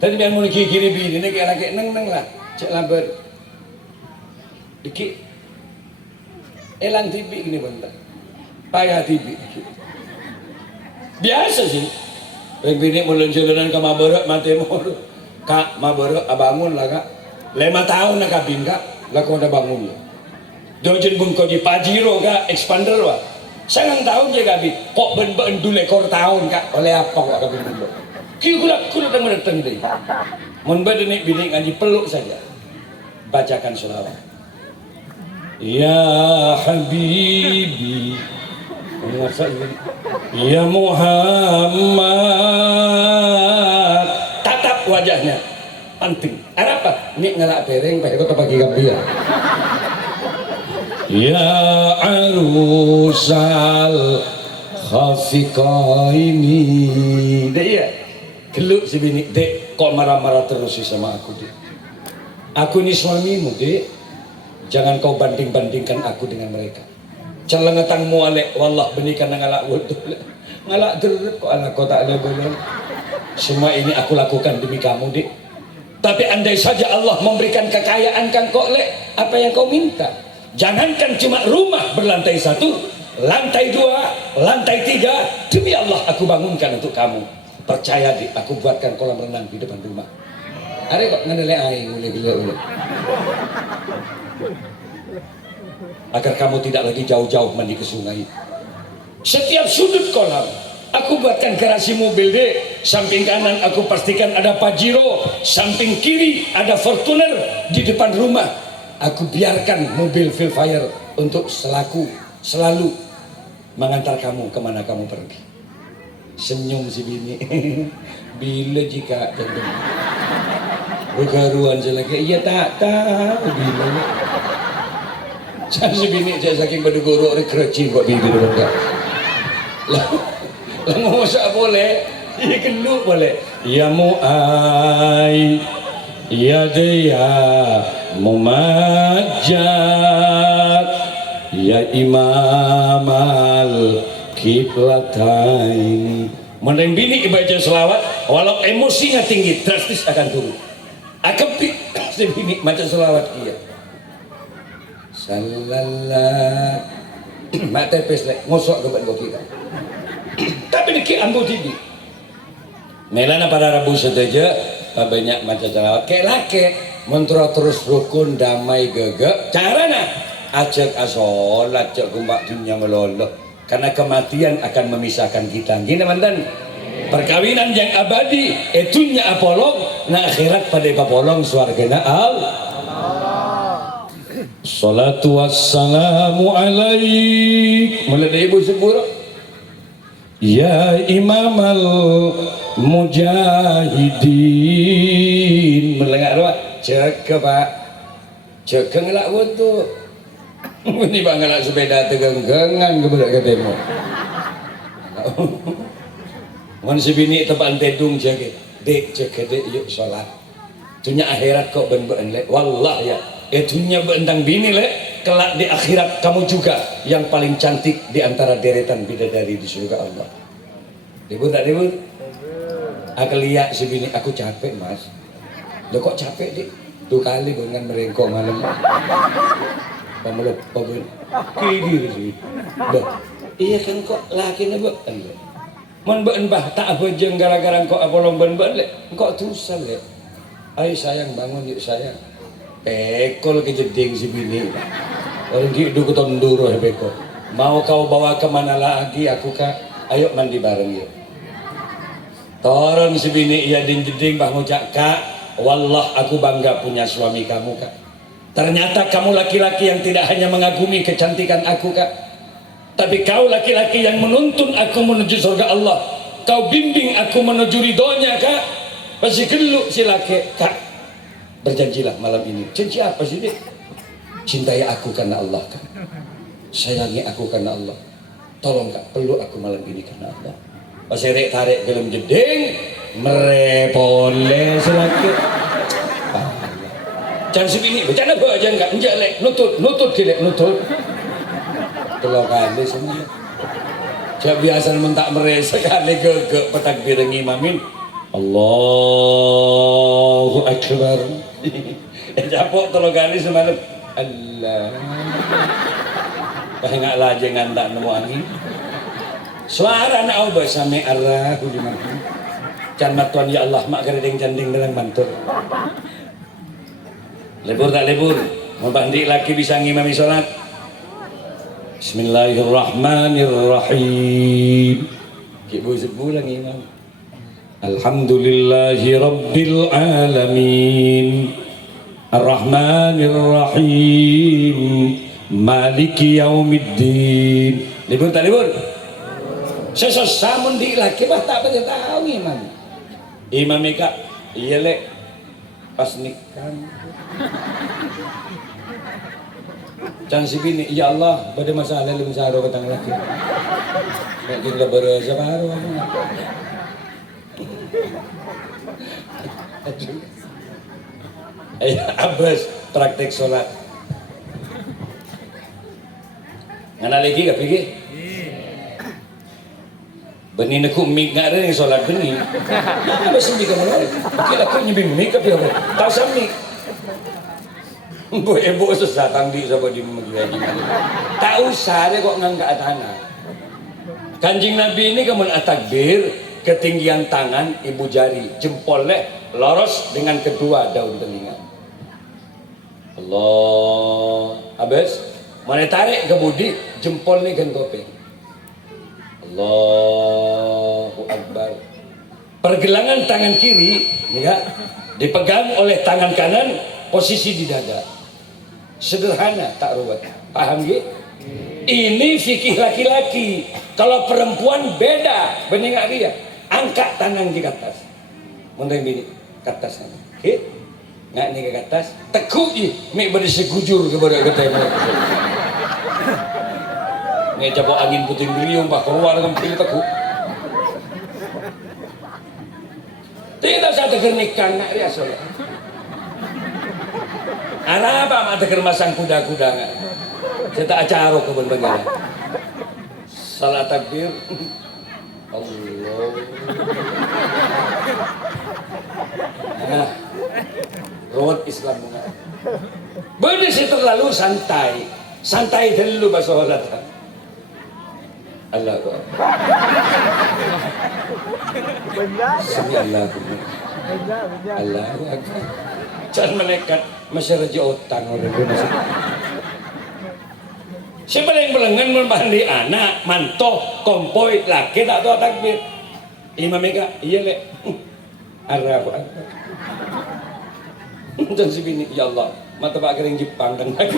tadi yang mau kiki bini ini kayak laki neng lah cek laber dikit elang tibi ini bentar payah tibi biasa sih. Bini mulai jalanan ke Mabarok mati mulu. Kak Mabarok bangun lah kak. 5 tahun nak kabin kak. Lah kau dah bangun ya. Dojin bung kau di Pajero kak expander wah. Sangang tahun je gabi. Kok ben-ben dulu ekor tahun kak. Oleh apa kok gabi dulu? Kira-kira tengah datang deh. Mun bedenik bini ngaji peluk saja. Bacakan selawat. Ya Habibi. Ya Muhammad. Tatap wajahnya. Penting. Apa? Ini ngelak bereng pakai kota pagi gambia. Ya arusal khafiqaini. Dek ya. Geluk si bini. Dek kok marah-marah terus sih sama aku dek. Aku ini suamimu dek. Jangan kau banding-bandingkan aku dengan mereka. Celengetangmu alek wallah benikan ngalak wudu. Ngalak derut kok anak kau tak ada golong. Semua ini aku lakukan demi kamu dek. Tapi andai saja Allah memberikan kekayaan kan kok lek apa yang kau minta. Jangankan cuma rumah berlantai 1, lantai 2, lantai 3, demi Allah aku bangunkan untuk kamu. Percaya deh, aku buatkan kolam renang di depan rumah. Ada kok ngenele air boleh. Agar kamu tidak lagi jauh-jauh mandi ke sungai. Setiap sudut kolam aku buatkan garasi mobil deh. Samping kanan aku pastikan ada Pajero, samping kiri ada Fortuner. Di depan rumah aku biarkan mobil Vilfire untuk selalu mengantar kamu kemana kamu pergi. Senyum si bini. Bila jika tentu bergaruan selagi iya tak tahu bila. Saya si bini saya saking berdegoro orang kereci kok bini enggak. Lah ngomong sak boleh, iya keluk boleh. Ya mu'ai ya dia Mumajjad ya imam al-qiblatain. Mending bini baca selawat walau emosinya tinggi drastis akan turun. Akepik si bini baca selawat dia. Sallallahu mak tepes lek ngosok depan kau kita. Tapi dikit ambo tibi. Melana para Rabu sedaja banyak baca selawat kayak laki. Mentera terus rukun damai gegek carana ajak asolat cek kumbak dunia meloloh karena kematian akan memisahkan kita gini mantan perkawinan yang abadi itunya apolong na akhirat pada papolong suargana Allah. Salatu wassalamu alaik mulai dari ibu sepura ya imamal mujahidin melengak doa jaga pak jaga ngelak wudu ini pak ngelak sepeda teganggangan kebedak ketemu mohon si bini tepan tedung jaga dek jaga dek yuk sholat dunia akhirat kok ben-ben lek wallah ya dunia bentang bini lek kelak di akhirat kamu juga yang paling cantik di antara deretan bidadari di surga Allah. Debut tak debut? Aku lihat si bini aku capek mas. Lo kok capek dik? 2 kali dengan merengkok malam. Pamelok pabun. Kiri sih. Loh, iya kan kok lakinya buat anda. Mon bah tak apa jeng gara-gara kok apolong ben lek. Kok tusan lek. Ayo sayang bangun yuk sayang. Pekol kejeding si bini. Orang gitu ketonduro pekol. Mau kau bawa kemana lagi aku kak? Ayo mandi bareng yuk. Torong si bini iya jeding bah ngucap kak. Wallah aku bangga punya suami kamu kak. Ternyata kamu laki-laki yang tidak hanya mengagumi kecantikan aku kak, tapi kau laki-laki yang menuntun aku menuju surga Allah. Kau bimbing aku menuju ridhonya kak. Masih geluk si laki kak. Berjanjilah malam ini. Janji apa sih dek? Cintai aku karena Allah kak. Sayangi aku karena Allah. Tolong kak peluk aku malam ini karena Allah. Pas tarik gelem jeding merepole selaki. Jangan sebini, bercanda apa aja enggak? Enggak lek, nutut kilek nutut. Kalau kali semua. Saya biasa mentak meresa kali gegek petakbir ngimamin. Allahu Akbar. Japok tolong kali semalam. Allah. Enggak lagi ngantak nemu angin. Suara nak ubah sampai arah kuliman. Jangan Tuhan ya Allah mak kereding janding dalam bantur. Lebur tak lebur, mau bandi laki bisa ngimami sholat. Bismillahirrahmanirrahim. Ibu sebulan imam. Alhamdulillahi rabbil alamin. Ar-Rahmanir-Rahim. Maliki yaumiddin. Libur tak libur? Sesos samun di laki bah tak pada tahu imam. Imam Eka iya lek pas nikah. Can si bini, ya Allah, pada masalah lelum saro katang laki. Mungkin lah berasa baru. Abas praktek sholat. Ngana lagi gak pergi? Benih nak mik ngare yang sholat benih. Abas sembi kamu lagi. Kira aku nyebi mik tapi apa? Tahu sambi. Ibu susah tangdi sama di magi tak usah deh kok ngangkat tanah. Kanjeng Nabi ini kemun takbir ketinggian tangan ibu jari jempolnya lurus dengan kedua daun telinga. Allah habis mana tarik ke budi jempolnya kan kopeng. Allahu Akbar. Pergelangan tangan kiri ya dipegang oleh tangan kanan posisi di dada. Sederhana tak ruwet. Paham gitu? Ini fikih laki-laki. Kalau perempuan beda, benar dia. Angkat tangan di atas. Mungkin bini ke atas sana. Oke? Nggak ni ke atas. Tekuk je. Mek beri segujur kepada kita. Mek cabok angin puting beliung pak keluar dengan pilih tekuk. Tidak satu kernikan nak dia soalnya. Arah apa mata kermasang kuda-kuda nggak? Saya tak acara kebun bagian. Salah takbir. Allah. Nah, rawat Islam enggak. Benar sih terlalu santai. Santai dulu bahasa sholat. Allah Akbar. Sami Allah. Allah Akbar. Jangan melekat masih raja utang orang itu. Siapa yang belengan membandi anak, mantoh, kompoi, laki tak tahu takbir. Imam Eka, iya lek. Arab. Dan si bini, ya Allah, mata pak kering Jepang dan lagi.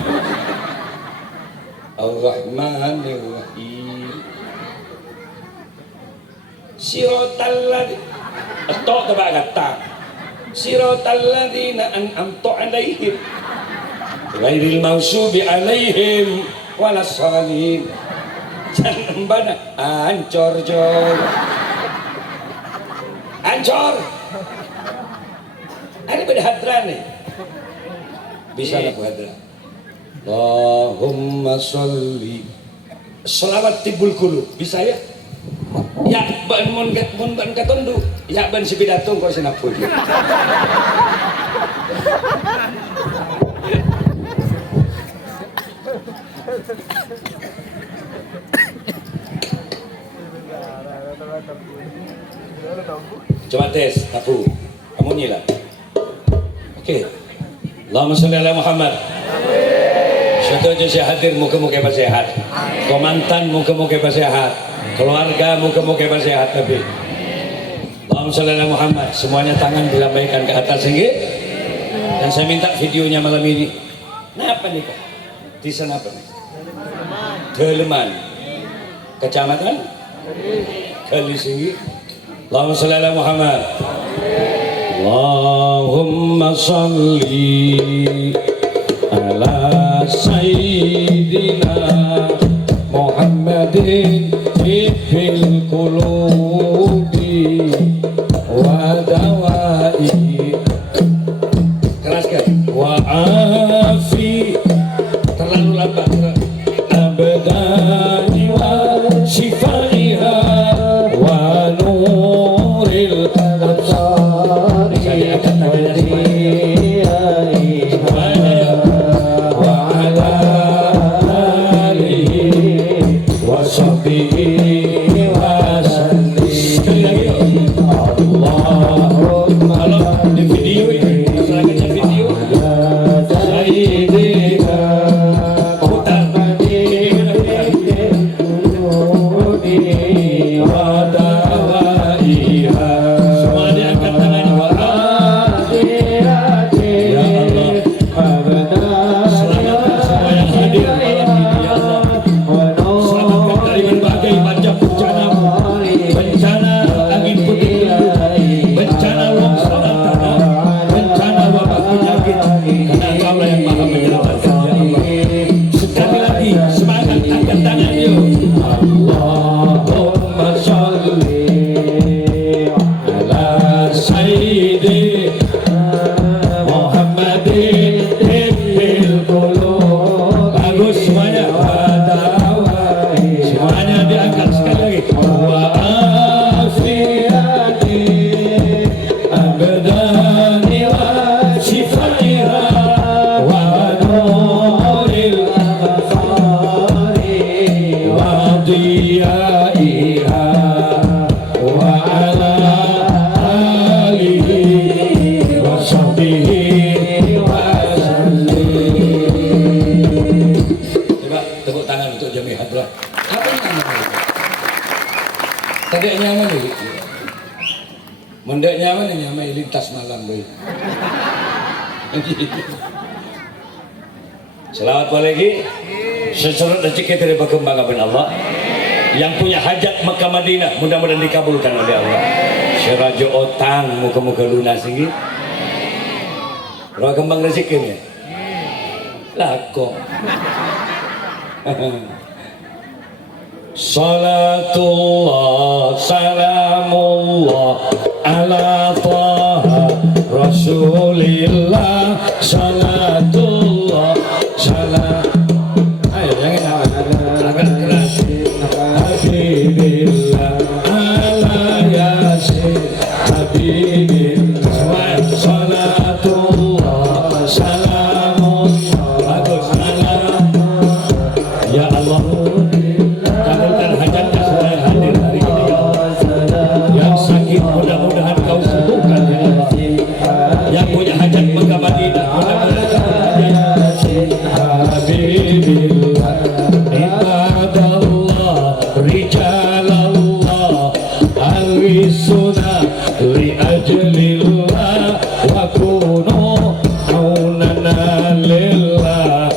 Ar-Rahmanir-Rahim. Siratal ladzi. Tok tebak kata. Siratal ladzina an'amta 'alaihim ghairil maghsubi 'alaihim walassalin. Jangan bana ancor jor. Ancor. Ada pada hadran nih. Bisa lah hadran. Allahumma sholli. Selawat tibul qulub. Bisa ya? Ya mun katondu. Ya ban si pidato kok sinapul. Coba tes, tapu. Kamu nyila. Oke. Allahumma sholli ala Muhammad. Setuju saya hadir muka-muka sehat. Komandan muka-muka sehat. Keluarga muka-muka sehat Nabi. Allahumma sholli ala Muhammad. Semuanya tangan dilambaikan ke atas tinggi. Dan saya minta videonya malam ini. Kenapa nih kok? Di sana apa nih? Deleman. Kecamatan? Kalisigi. Allahumma sholli ala Muhammad. Allahumma sholli ala Sayyidina Muhammadin fil qulubi wa dawai. Keraskan. Wa afi. Terlalu lambat. Abdani wa shifaiha wa nuril absari wa ala alihi wa sahbihi wa sallim. Allahu Tidak nyaman nih. Mendak nyaman nih nyaman lintas malam boy. Selamat lagi. Sesurat rezeki dari perkembangan Allah. Yang punya hajat Mekah Madinah mudah-mudahan dikabulkan oleh Allah. Serajo otang muka-muka lunas ini. Roh kembang rezekinya. Lako. Salatullah salamullah ala taha rasulillah salatullah salam. Ayo jangan agak keras. Habibillah ala yasin habibillah salatullah salamullah bagus salam ya Allah. Kabulkan hajatnya sudah hadir hari ini ya Allah. Yang sakit mudah-mudahan kau sembuhkan ya Allah. Yang punya hajat Mekah Madinah mudah-mudahan kau Habibillah ibadallah rijalallah alwisuna li ajlillah wa kunu aunana lillah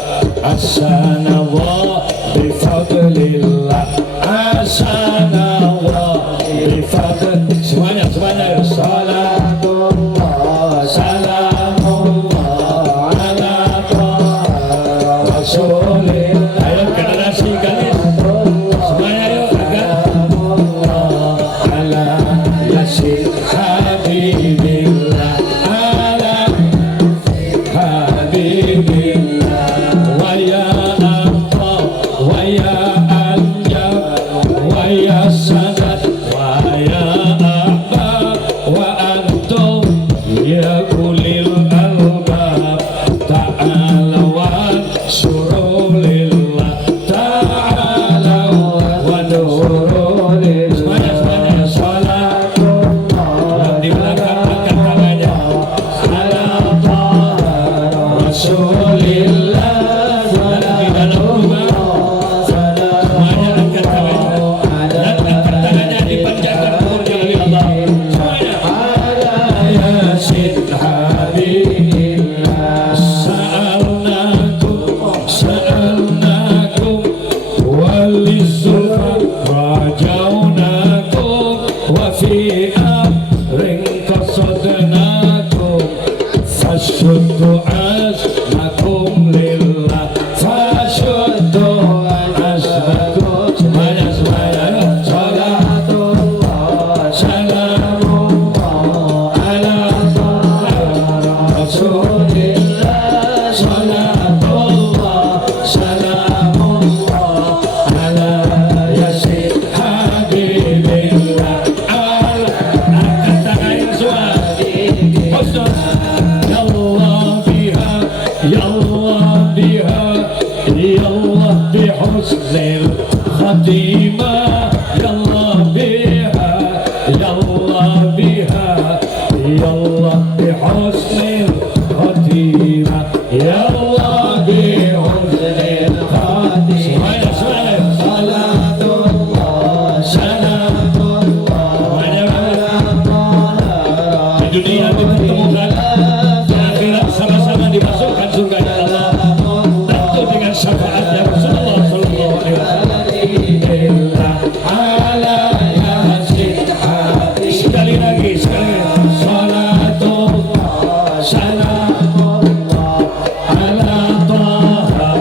asana wa bifadlillah asana wa bifadl semuanya salatullah salamullah ala rasulillah. Ayo generasi galis semuanya yuk ala yasin habibillah ala habibillah wa ya Allah wa ya anjab wa ya sanad wa ya ahbab wa antum ya ulil albab ta'ala wa surulillah ta'ala wa nurulillah. Semuanya salatullah di belakang angkat tangannya ala rasulillah di dalam rumah semuanya angkat tangannya dan angkat tangannya dipanjatkan umurnya oleh Allah. Semuanya ala yasin habibillah sa'alnakum walizulfa rajaunakum wa fi amrin qasadnakum fashuddu asnakum lillah fashuddu asnakum. Semuanya salatullah salamullah ala rasulillah salatullah salamullah ala yasin habibillah ala angkat tangan suami husnul ya Allah biha ya Allah biha ya Allah bihusnil khatimah ya Allah biha ya Allah biha ya Allah bihusnil khatimah ya Allah bihusnil khatimah. Salatullah salamullah di dunia dipertemukan di akhirat sama-sama dimasukkan surga Allah tentu dengan syafaatnya Rasulullah sallallahu alaihi wasallam. Sekali lagi salatullah salamullah ala taha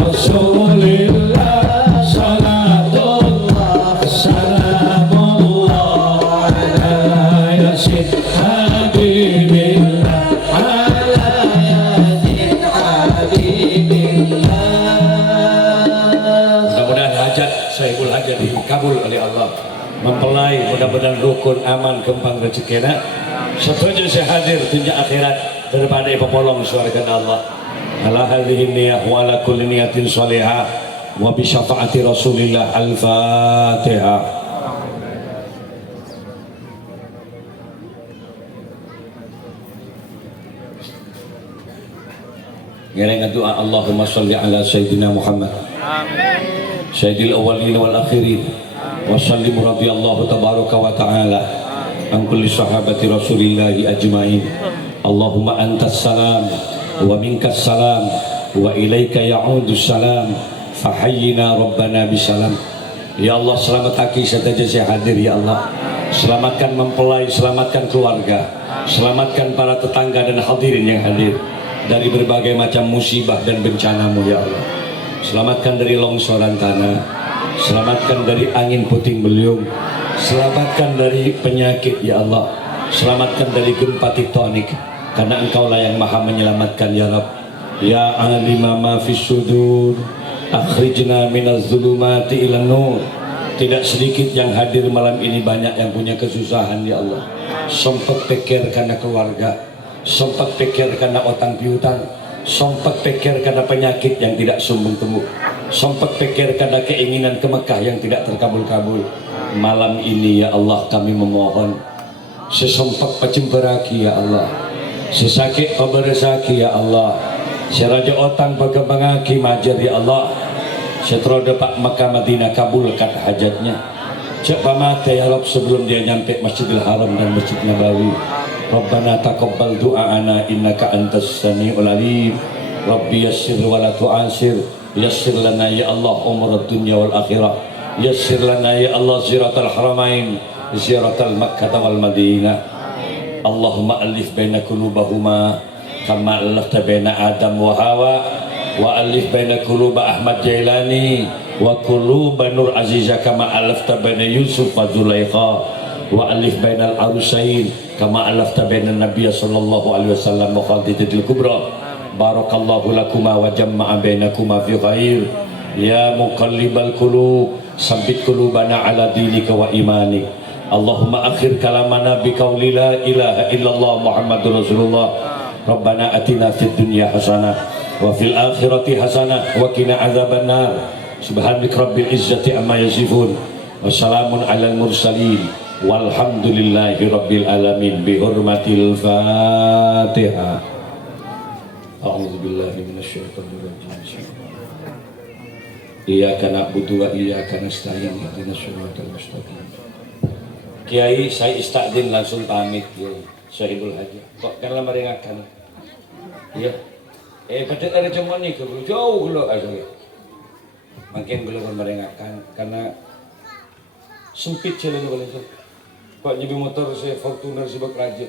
rasulillah salatullah salamullah ala yasin habibillah ala yasin habibillah. Mudah-mudahan hajat Sahibul Hajat dikabul oleh Allah. Mempelai mudah-mudahan rukun aman kembang rezekina. Setuju saya hadir tunjuk akhirat daripada pepolong surga Allah. Ala hadhihi niyah wa ala kulli niyatin salihah wa bi syafaati Rasulillah. Al-Fatihah. Ngereng doa Allahumma sholli ala sayyidina Muhammad. Amin. Sayyidil awwalin wal akhirin wa sallim radhiyallahu tabaraka wa ta'ala an kulli sahabati rasulillahi ajmain. Allahumma antas salam wa minkas salam wa ilaika ya'udus salam fahayyina rabbana bisalam. Ya Allah, selamatkan saja saya hadir ya Allah. Selamatkan mempelai, selamatkan keluarga, selamatkan para tetangga dan hadirin yang hadir dari berbagai macam musibah dan bencana-Mu ya Allah. Selamatkan dari longsoran tanah, selamatkan dari angin puting beliung, selamatkan dari penyakit ya Allah, selamatkan dari gempa tektonik, karena Engkaulah yang maha menyelamatkan ya Rabb. Ya alima ma fis sudur, akhrijna minaz zulumati ilan nur. Tidak sedikit yang hadir malam ini, banyak yang punya kesusahan ya Allah. Sempat pikir karena keluarga, sempat pikir karena utang piutang, sempat pikir karena penyakit yang tidak sumbung temu, sempat pikir karena keinginan ke Mekah yang tidak terkabul-kabul. Malam ini ya Allah kami memohon, sesempat pacimperaki ya Allah, sesakit paberesaki ya Allah, seraja otang bagabangaki majar ya Allah. Setelah Pak Makkah Madinah kabulkan hajatnya. Cek pamata ya Rabb sebelum dia nyampe Masjidil Haram dan Masjid Nabawi. Rabbana taqabbal du'aana innaka antas sami'ul alim. Rabbi yassir wa la tu'asir. Yassir lana ya Allah umur dunya wal akhirah. Yassir lana ya Allah ziratal haramain, ziratal Makkah wal Madinah. Allahumma alif baina qulubahuma kama alafta baina Adam wa Hawa. Wa alif baina quluba Ahmad Jailani wa quluba Nur Azizah kama alafta baina Yusuf wa Zulaikha. Wa alif bainal arusain kama alafta baina Nabiy sallallahu alaihi wasallam wa Khadijatul Kubra. Barakallahu lakuma wa jama'a bainakuma fi khair. Ya muqallibal qulub sabbit qulubana ala dinika wa imanik. Allahumma akhir kalamana bi qauli la ilaha illallah Muhammadur Rasulullah. Rabbana atina fid dunya hasanah wa fil akhirati hasanah wa qina adzabannar. Subhanaka rabbil izzati amma yasifun wa salamun alal mursalin walhamdulillahi rabbil alamin. Bi hurmatil Fatihah. A'udzu billahi minasyaitonir rajim. Iyyaka na'budu wa iyyaka nasta'in ihdinas siratal mustaqim. Kiai, saya istadzin langsung pamit Kiai Sahibul Haji. Kok kan lamar ingatkan. Iya. Pada ada cuma nih jauh lo aja. Makin belum merengahkan karena sempit jalan boleh tu. Kok jadi motor saya Fortuner sebab raja.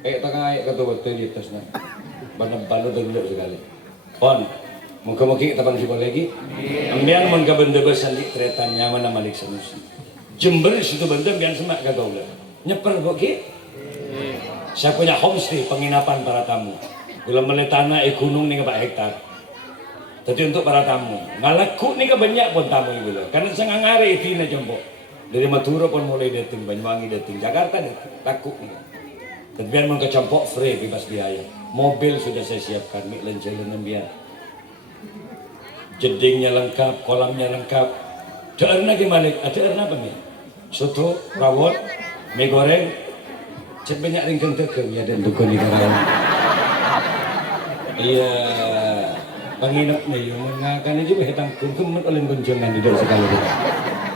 Tengah ayat kata waktu di atasnya. Banyak balu dulu sekali. On, muka-muka kita pang siapa lagi? Ambian mon ka benda besan di kereta nyaman nama Malik Sanusi. Jember situ benda ambian semak kata ulah. Nyeper boki. Saya punya homestay penginapan para tamu. Bila mulai tanah gunung ni ke 4 hektar. Jadi untuk para tamu. Ngalaku ni ke banyak pun tamu ni bila. Karena saya ngari itu na jompo. Dari Madura pun mulai datang, Banyuwangi datang, Jakarta datang. Takut ni. Tapi biar mau ke Campok free bebas biaya. Mobil sudah saya siapkan, mik lencelan biar. Jedingnya lengkap, kolamnya lengkap. Ada gimana? Ada apa ni? Soto, rawon, mie goreng. Cek banyak ringkang tekeng ya dan tukang ni karang. Iya, penginap nih, yang mengakan itu hitang kumpul oleh gonjongan di dalam sekali.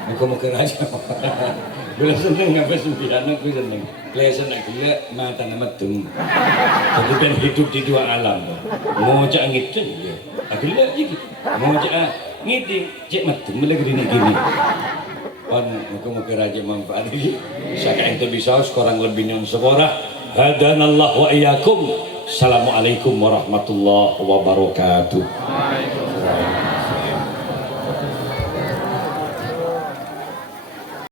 Muka-muka raja. Bila seneng apa sembilan aku seneng. Kelesan aku gila mata nama tung. Tapi kan hidup di dua alam. Mau cak ngitung ya. Aku lihat lagi. Mau cak ngiting, cek matung mulai gini gini. On muka-muka raja manfaat lagi. Saya ente bisa sekarang lebih yang sekolah. Hadanallah wa iyyakum. Assalamualaikum warahmatullahi wabarakatuh.